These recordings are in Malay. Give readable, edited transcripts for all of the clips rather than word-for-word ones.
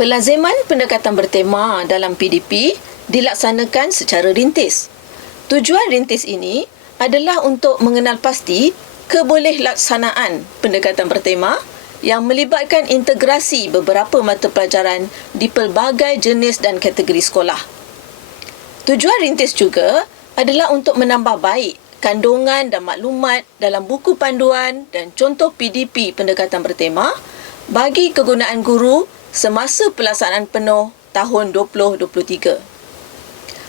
Pelaziman pendekatan bertema dalam PDP dilaksanakan secara rintis. Tujuan rintis ini adalah untuk mengenal pasti kebolehlatsanaan pendekatan bertema yang melibatkan integrasi beberapa mata pelajaran di pelbagai jenis dan kategori sekolah. Tujuan rintis juga adalah untuk menambah baik kandungan dan maklumat dalam buku panduan dan contoh PDP pendekatan bertema bagi kegunaan guru semasa pelaksanaan penuh tahun 2023.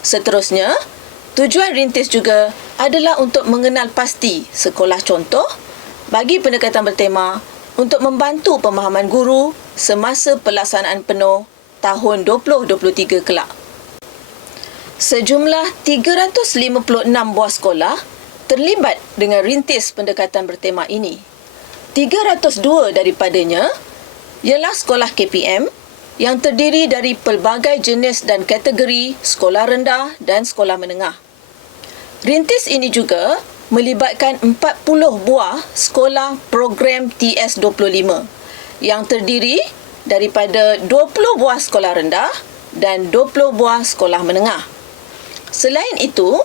Seterusnya, tujuan rintis juga adalah untuk mengenal pasti sekolah contoh bagi pendekatan bertema untuk membantu pemahaman guru semasa pelaksanaan penuh tahun 2023 kelak. Sejumlah 356 buah sekolah terlibat dengan rintis pendekatan bertema ini. 302 daripadanya ialah sekolah KPM yang terdiri dari pelbagai jenis dan kategori sekolah rendah dan sekolah menengah. Rintis ini juga melibatkan 40 buah sekolah program TS25 yang terdiri daripada 20 buah sekolah rendah dan 20 buah sekolah menengah. Selain itu,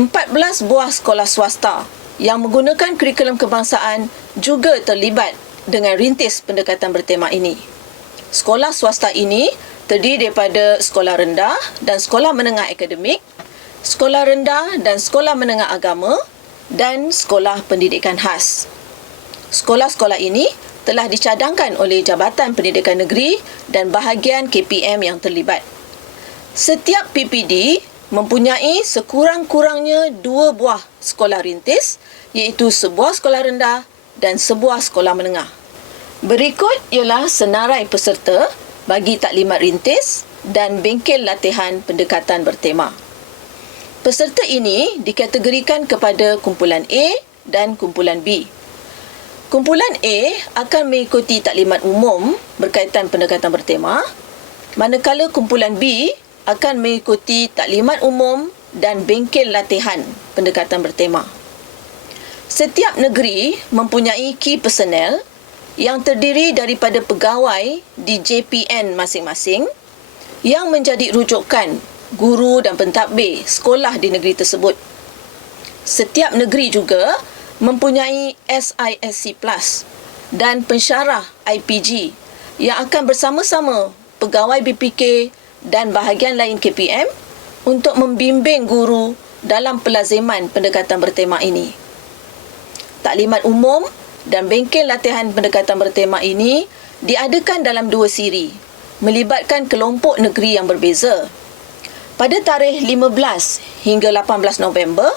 14 buah sekolah swasta yang menggunakan kurikulum kebangsaan juga terlibat dengan rintis pendekatan bertema ini. Sekolah swasta ini terdiri daripada sekolah rendah dan sekolah menengah akademik, sekolah rendah dan sekolah menengah agama dan sekolah pendidikan khas. Sekolah-sekolah ini telah dicadangkan oleh Jabatan Pendidikan Negeri dan bahagian KPM yang terlibat. Setiap PPD mempunyai sekurang-kurangnya 2 buah sekolah rintis, iaitu sebuah sekolah rendah dan sebuah sekolah menengah. Berikut ialah senarai peserta bagi taklimat rintis dan bengkel latihan pendekatan bertema. Peserta ini dikategorikan kepada kumpulan A dan kumpulan B. Kumpulan A akan mengikuti taklimat umum berkaitan pendekatan bertema, manakala kumpulan B akan mengikuti taklimat umum dan bengkel latihan pendekatan bertema. Setiap negeri mempunyai key personnel yang terdiri daripada pegawai di JPN masing-masing yang menjadi rujukan guru dan pentadbir sekolah di negeri tersebut. Setiap negeri juga mempunyai SISC Plus dan pensyarah IPG yang akan bersama-sama pegawai BPK dan bahagian lain KPM untuk membimbing guru dalam pelaziman pendekatan bertema ini. Taklimat umum dan bengkel latihan pendekatan bertema ini diadakan dalam 2 siri, melibatkan kelompok negeri yang berbeza. Pada tarikh 15 hingga 18 November,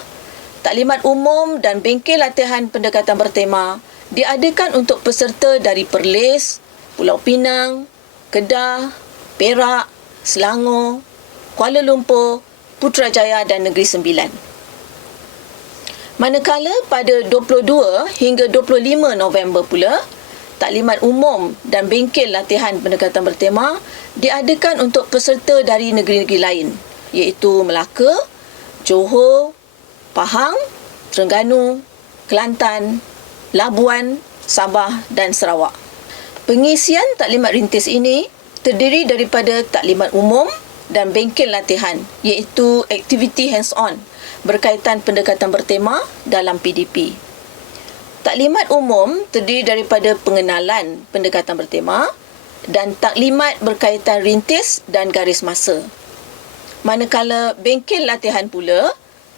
taklimat umum dan bengkel latihan pendekatan bertema diadakan untuk peserta dari Perlis, Pulau Pinang, Kedah, Perak, Selangor, Kuala Lumpur, Putrajaya dan Negeri Sembilan. Manakala pada 22 hingga 25 November pula, taklimat umum dan bengkel latihan pendekatan bertema diadakan untuk peserta dari negeri-negeri lain, iaitu Melaka, Johor, Pahang, Terengganu, Kelantan, Labuan, Sabah dan Sarawak. Pengisian taklimat rintis ini terdiri daripada taklimat umum dan bengkel latihan, iaitu aktiviti hands-on berkaitan pendekatan bertema dalam PDP. Taklimat umum terdiri daripada pengenalan pendekatan bertema dan taklimat berkaitan rintis dan garis masa. Manakala bengkel latihan pula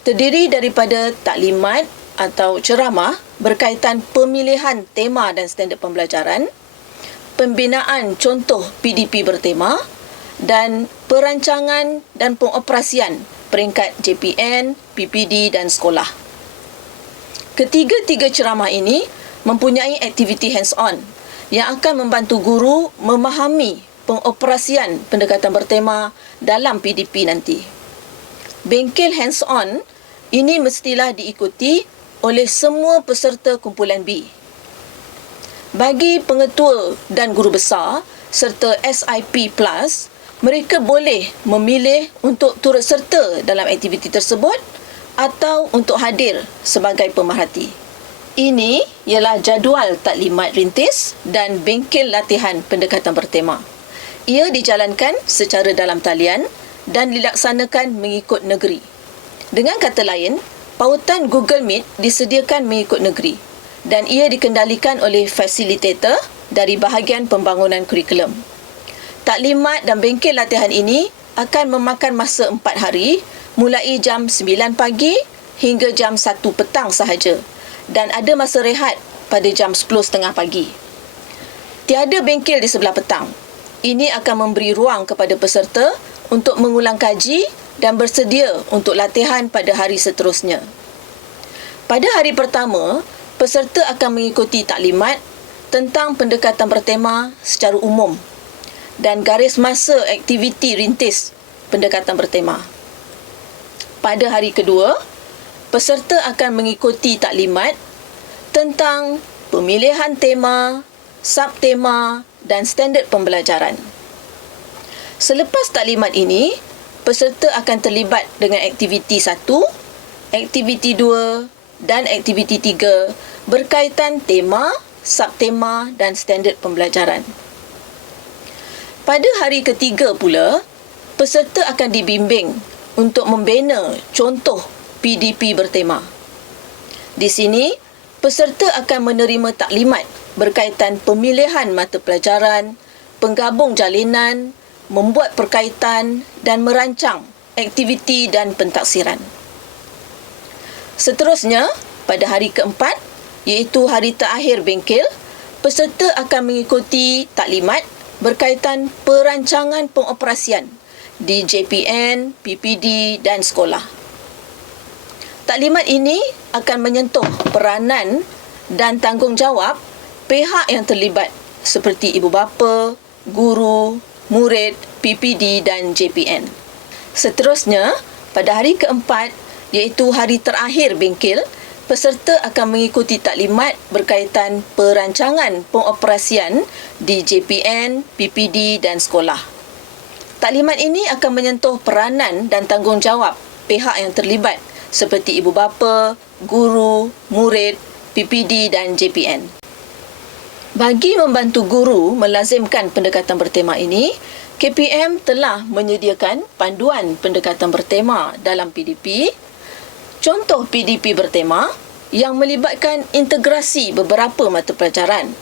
terdiri daripada taklimat atau ceramah berkaitan pemilihan tema dan standard pembelajaran, pembinaan contoh PDP bertema dan perancangan dan pengoperasian peringkat JPN, PPD dan sekolah. Ketiga-tiga ceramah ini mempunyai aktiviti hands-on yang akan membantu guru memahami pengoperasian pendekatan bertema dalam PDP nanti. Bengkel hands-on ini mestilah diikuti oleh semua peserta kumpulan B. Bagi pengetua dan guru besar serta SIP Plus, mereka boleh memilih untuk turut serta dalam aktiviti tersebut atau untuk hadir sebagai pemerhati. Ini ialah jadual taklimat rintis dan bengkel latihan pendekatan bertema. Ia dijalankan secara dalam talian dan dilaksanakan mengikut negeri. Dengan kata lain, pautan Google Meet disediakan mengikut negeri dan ia dikendalikan oleh fasilitator dari bahagian pembangunan kurikulum. Taklimat dan bengkel latihan ini akan memakan masa 4 hari mulai jam 9 pagi hingga jam 1 petang sahaja dan ada masa rehat pada jam 10.30 pagi. Tiada bengkel di sebelah petang. Ini akan memberi ruang kepada peserta untuk mengulang kaji dan bersedia untuk latihan pada hari seterusnya. Pada hari pertama, peserta akan mengikuti taklimat tentang pendekatan bertema secara umum dan garis masa aktiviti rintis pendekatan bertema. Pada hari kedua, peserta akan mengikuti taklimat tentang pemilihan tema, subtema dan standard pembelajaran. Selepas taklimat ini, peserta akan terlibat dengan aktiviti 1, aktiviti 2 dan aktiviti 3 berkaitan tema, subtema dan standard pembelajaran. Pada hari ketiga pula, peserta akan dibimbing untuk membina contoh PDP bertema. Di sini, peserta akan menerima taklimat berkaitan pemilihan mata pelajaran, penggabung jalinan, membuat perkaitan dan merancang aktiviti dan pentaksiran. Seterusnya, pada hari keempat, iaitu hari terakhir bengkel, peserta akan mengikuti taklimat berkaitan perancangan pengoperasian di JPN, PPD dan sekolah. Taklimat ini akan menyentuh peranan dan tanggungjawab pihak yang terlibat seperti ibu bapa, guru, murid, PPD dan JPN. Seterusnya, pada hari keempat, iaitu hari terakhir bengkel, peserta akan mengikuti taklimat berkaitan perancangan pengoperasian di JPN, PPD dan sekolah. Taklimat ini akan menyentuh peranan dan tanggungjawab pihak yang terlibat seperti ibu bapa, guru, murid, PPD dan JPN. Bagi membantu guru melazimkan pendekatan bertema ini, KPM telah menyediakan panduan pendekatan bertema dalam PDP, contoh PDP bertema yang melibatkan integrasi beberapa mata pelajaran.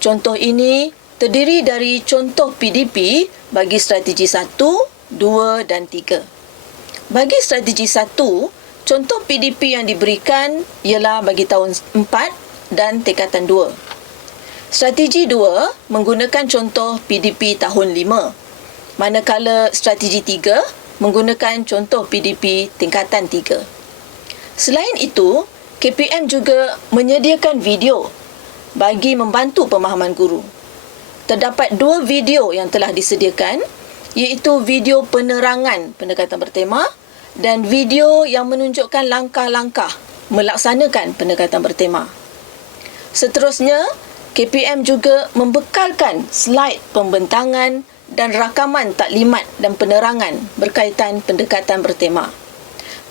Contoh ini terdiri dari contoh PDP bagi strategi 1, 2 dan 3. Bagi strategi 1, contoh PDP yang diberikan ialah bagi tahun 4 dan tingkatan 2. Strategi 2 menggunakan contoh PDP tahun 5, manakala strategi 3 menggunakan contoh PDP tingkatan 3. Selain itu, KPM juga menyediakan video bagi membantu pemahaman guru. Terdapat 2 video yang telah disediakan, iaitu video penerangan pendekatan bertema dan video yang menunjukkan langkah-langkah melaksanakan pendekatan bertema. Seterusnya, KPM juga membekalkan slide pembentangan dan rakaman taklimat dan penerangan berkaitan pendekatan bertema.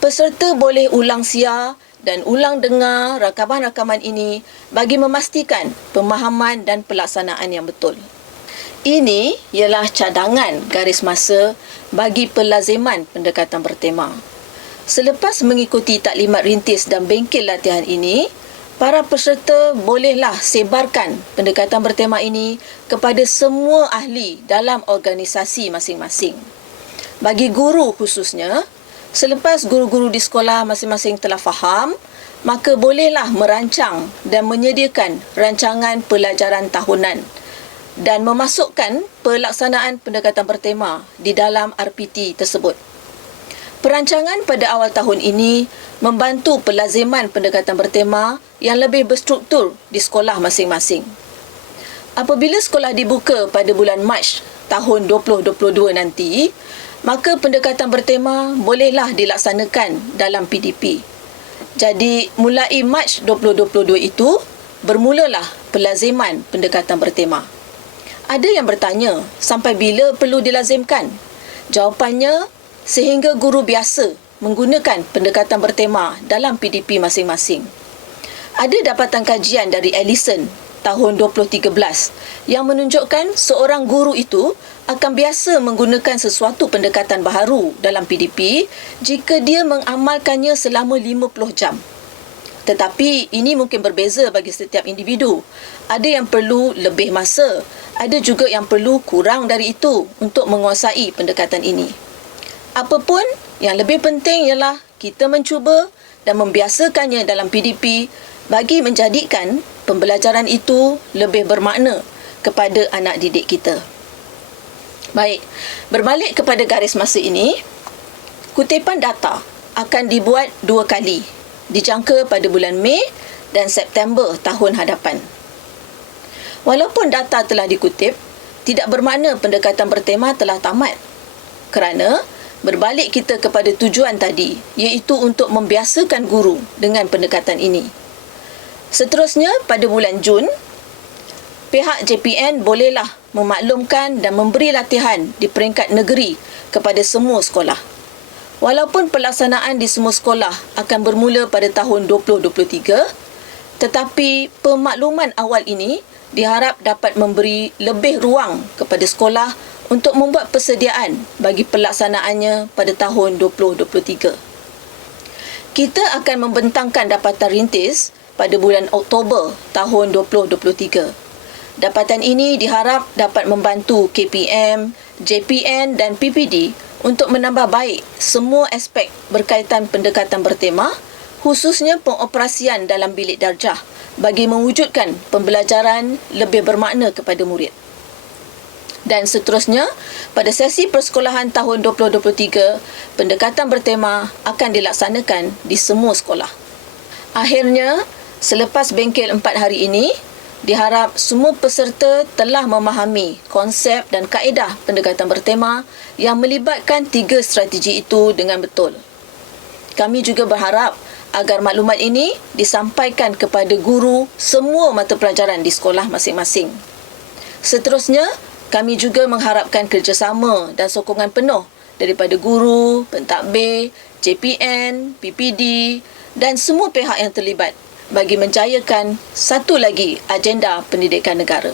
Peserta boleh ulang siar dan ulang dengar rakaman-rakaman ini bagi memastikan pemahaman dan pelaksanaan yang betul. Ini ialah cadangan garis masa bagi pelaziman pendekatan bertema. Selepas mengikuti taklimat rintis dan bengkel latihan ini, para peserta bolehlah sebarkan pendekatan bertema ini kepada semua ahli dalam organisasi masing-masing. Bagi guru khususnya, selepas guru-guru di sekolah masing-masing telah faham, maka bolehlah merancang dan menyediakan rancangan pelajaran tahunan dan memasukkan pelaksanaan pendekatan bertema di dalam RPT tersebut. Perancangan pada awal tahun ini membantu pelaziman pendekatan bertema yang lebih berstruktur di sekolah masing-masing. Apabila sekolah dibuka pada bulan Mac tahun 2022 nanti, maka pendekatan bertema bolehlah dilaksanakan dalam PDP. Jadi, mulai Mac 2022 itu, bermulalah pelaziman pendekatan bertema. Ada yang bertanya, sampai bila perlu dilazimkan? Jawapannya, sehingga guru biasa menggunakan pendekatan bertema dalam PDP masing-masing. Ada dapatan kajian dari Ellison tahun 2013 yang menunjukkan seorang guru itu akan biasa menggunakan sesuatu pendekatan baharu dalam PDP jika dia mengamalkannya selama 50 jam. Tetapi ini mungkin berbeza bagi setiap individu. Ada yang perlu lebih masa, ada juga yang perlu kurang dari itu untuk menguasai pendekatan ini. Apapun, yang lebih penting ialah kita mencuba dan membiasakannya dalam PDP bagi menjadikan pembelajaran itu lebih bermakna kepada anak didik kita. Baik, berbalik kepada garis masa ini, kutipan data akan dibuat 2 kali, dijangka pada bulan Mei dan September tahun hadapan. Walaupun data telah dikutip, tidak bermakna pendekatan bertema telah tamat. Kerana berbalik kita kepada tujuan tadi, iaitu untuk membiasakan guru dengan pendekatan ini. Seterusnya, pada bulan Jun, pihak JPN bolehlah memaklumkan dan memberi latihan di peringkat negeri kepada semua sekolah. Walaupun pelaksanaan di semua sekolah akan bermula pada tahun 2023, tetapi pemakluman awal ini diharap dapat memberi lebih ruang kepada sekolah untuk membuat persediaan bagi pelaksanaannya pada tahun 2023. Kita akan membentangkan dapatan rintis pada bulan Oktober tahun 2023. Dapatan ini diharap dapat membantu KPM, JPN dan PPD untuk menambah baik semua aspek berkaitan pendekatan bertema, khususnya pengoperasian dalam bilik darjah bagi mewujudkan pembelajaran lebih bermakna kepada murid. Dan seterusnya, pada sesi persekolahan tahun 2023, pendekatan bertema akan dilaksanakan di semua sekolah. Akhirnya, selepas bengkel 4 hari ini, diharap semua peserta telah memahami konsep dan kaedah pendekatan bertema yang melibatkan 3 strategi itu dengan betul. Kami juga berharap agar maklumat ini disampaikan kepada guru semua mata pelajaran di sekolah masing-masing. Seterusnya, kami juga mengharapkan kerjasama dan sokongan penuh daripada guru, pentadbir, JPN, PPD dan semua pihak yang terlibat bagi menjayakan satu lagi agenda pendidikan negara.